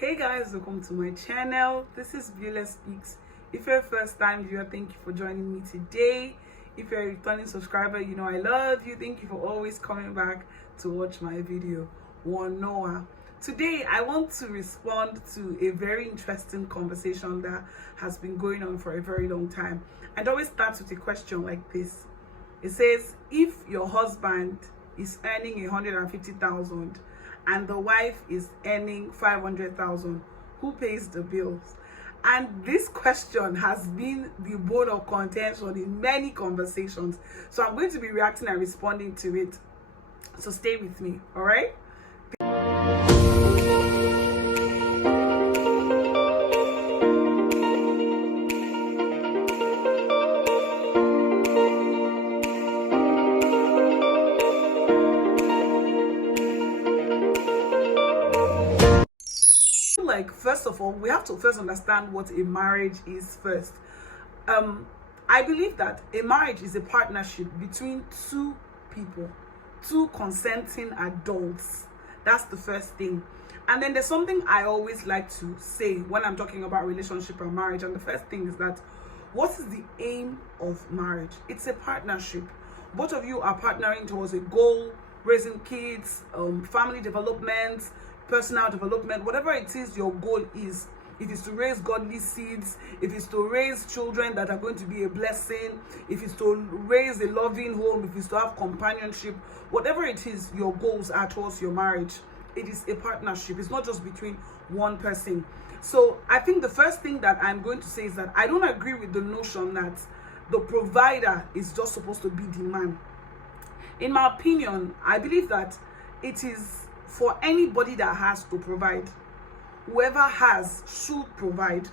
Hey guys, welcome to my channel. This is Beaula Speaks. If you're a first time viewer, thank you for joining me today. If you're a returning subscriber, you know I love you. Thank you for always coming back to watch my video. One Noah. Today I want to respond to a very interesting conversation that has been going on for a very long time. And always starts with a question like this. It says, if your husband is earning 150,000 and the wife is earning 500,000, who pays the bills? And this question has been the bone of contention in many conversations, so I'm going to be reacting and responding to it, so stay with me. All right. Like, first of all, we have to first understand what a marriage is first. I believe that a marriage is a partnership between two people, two consenting adults. That's the first thing. And then there's something I always like to say when I'm talking about relationship and marriage, and the first thing is that what is the aim of marriage? It's a partnership. Both of you are partnering towards a goal, raising kids, family development, personal development, whatever it is your goal is. If it's to raise godly seeds, if it's to raise children that are going to be a blessing, if it's to raise a loving home, if it's to have companionship, whatever it is your goals are towards your marriage, it is a partnership. It's not just between one person. So I think the first thing that I'm going to say is that I don't agree with the notion that the provider is just supposed to be the man. In my opinion, I believe that it is for anybody that has to provide. Whoever has should provide,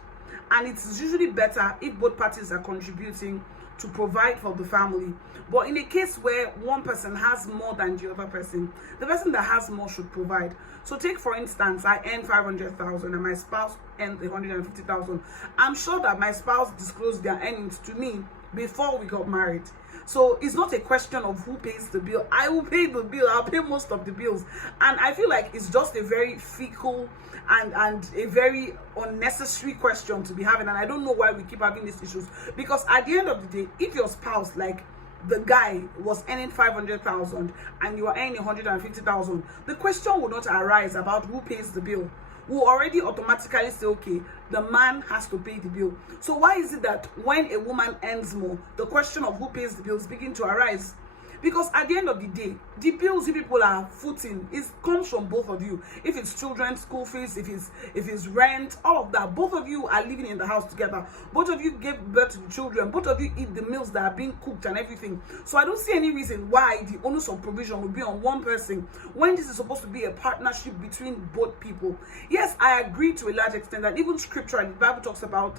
and it's usually better if both parties are contributing to provide for the family. But in a case where one person has more than the other person, the person that has more should provide. So take for instance, I earn 500,000 and my spouse earns 150,000. I'm sure that my spouse disclosed their earnings to me before we got married. So it's not a question of who pays the bill. I will pay the bill. I'll pay most of the bills. And I feel like it's just a very fickle and a very unnecessary question to be having. And I don't know why we keep having these issues. Because at the end of the day, if your spouse, like the guy, was earning 500,000 and you are earning 150,000, the question will not arise about who pays the bill. We'll already automatically say, okay, the man has to pay the bill. So why is it that when a woman earns more, the question of who pays the bills begin to arise? Because at the end of the day, the bills you people are footing comes from both of you. If it's children's school fees, if it's rent, all of that, both of you are living in the house together. Both of you gave birth to the children. Both of you eat the meals that are being cooked and everything. So I don't see any reason why the onus of provision will be on one person when this is supposed to be a partnership between both people. Yes, I agree to a large extent that even scripturally, the Bible talks about,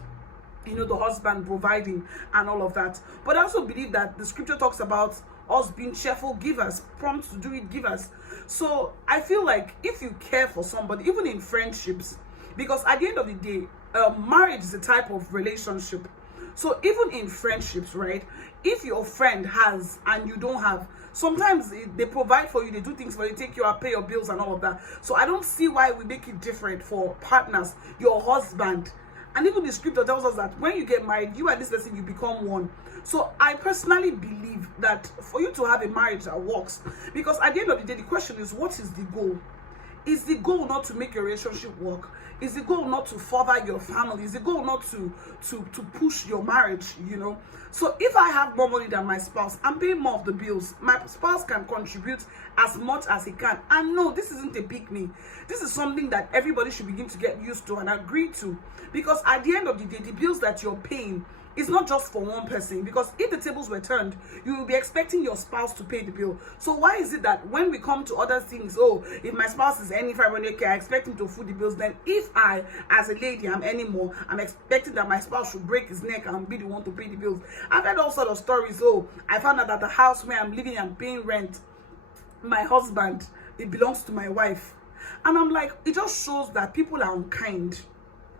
you know, the husband providing and all of that. But I also believe that the scripture talks about us being cheerful givers, prompt to do it givers. So I feel like if you care for somebody, even in friendships, because at the end of the day, marriage is a type of relationship. So even in friendships, right, if your friend has and you don't have, sometimes they provide for you, they do things for you, take you out, pay your bills and all of that. So I don't see why we make it different for partners, your husband. And even the scripture tells us that when you get married, you and this person, you become one. So I personally believe that for you to have a marriage that works, because at the end of the day, the question is, what is the goal? Is the goal not to make your relationship work? Is the goal not to further your family? Is the goal not to push your marriage, you know? So if I have more money than my spouse, I'm paying more of the bills. My spouse can contribute as much as he can. And no, this isn't a pick me. This is something that everybody should begin to get used to and agree to. Because at the end of the day, the bills that you're paying is not just for one person, because if the tables were turned, you will be expecting your spouse to pay the bill. So why is it that when we come to other things, oh, if my spouse is earning 500k, I expect him to foot the bills, then if I, as a lady, I'm earning more, I'm expecting that my spouse should break his neck and be the one to pay the bills? I've heard all sorts of stories. Oh, I found out that the house where I'm living and paying rent, my husband, it belongs to my wife. And I'm like, it just shows that people are unkind.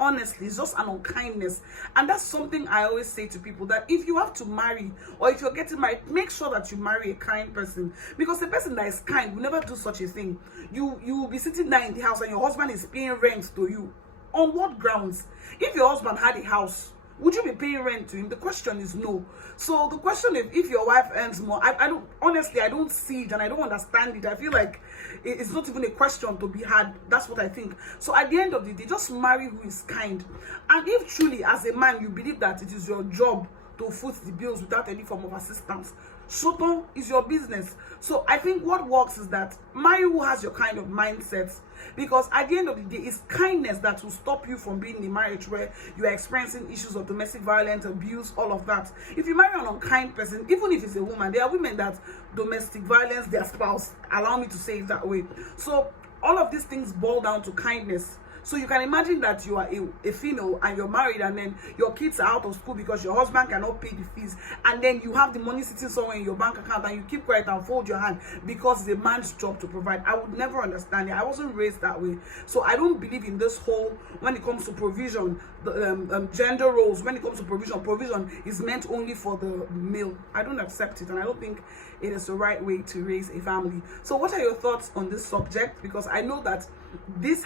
Honestly, it's just an unkindness. And that's something I always say to people, that if you have to marry, or if you're getting married, make sure that you marry a kind person, because the person that is kind will never do such a thing. You will be sitting there in the house and your husband is paying rent to you. On what grounds? If your husband had a house, would you be paying rent to him? The question is no. So the question is, if your wife earns more, I don't, honestly, I don't see it and I don't understand it. I feel like it's not even a question to be had. That's what I think. So at the end of the day, just marry who is kind. And if truly, as a man, you believe that it is your job to foot the bills without any form of assistance, Shoto is your business. So I think what works is that marry who has your kind of mindset, because at the end of the day, it's kindness that will stop you from being in a marriage where you are experiencing issues of domestic violence, abuse, all of that. If you marry an unkind person, even if it's a woman, there are women that domestic violence their spouse, allow me to say it that way. So all of these things boil down to kindness. So you can imagine that you are a female and you're married, and then your kids are out of school because your husband cannot pay the fees, and then you have the money sitting somewhere in your bank account and you keep quiet and fold your hand because it's a man's job to provide. I would never understand it. I wasn't raised that way. So I don't believe in this whole, when it comes to provision, the gender roles, when it comes to provision is meant only for the male. I don't accept it, and I don't think it is the right way to raise a family. So what are your thoughts on this subject? Because I know that this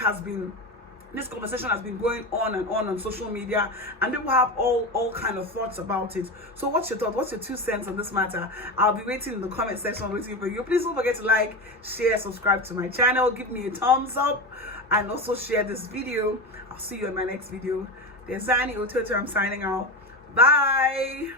conversation has been going on and on social media, and people have all kind of thoughts about it. So what's your thought? What's your 2 cents on this matter? I'll be waiting in the comment section, waiting for you. Please don't forget to like, share, subscribe to my channel, give me a thumbs up, and also share this video. I'll see you in my next video. Diezani Ototo, I'm signing out. Bye.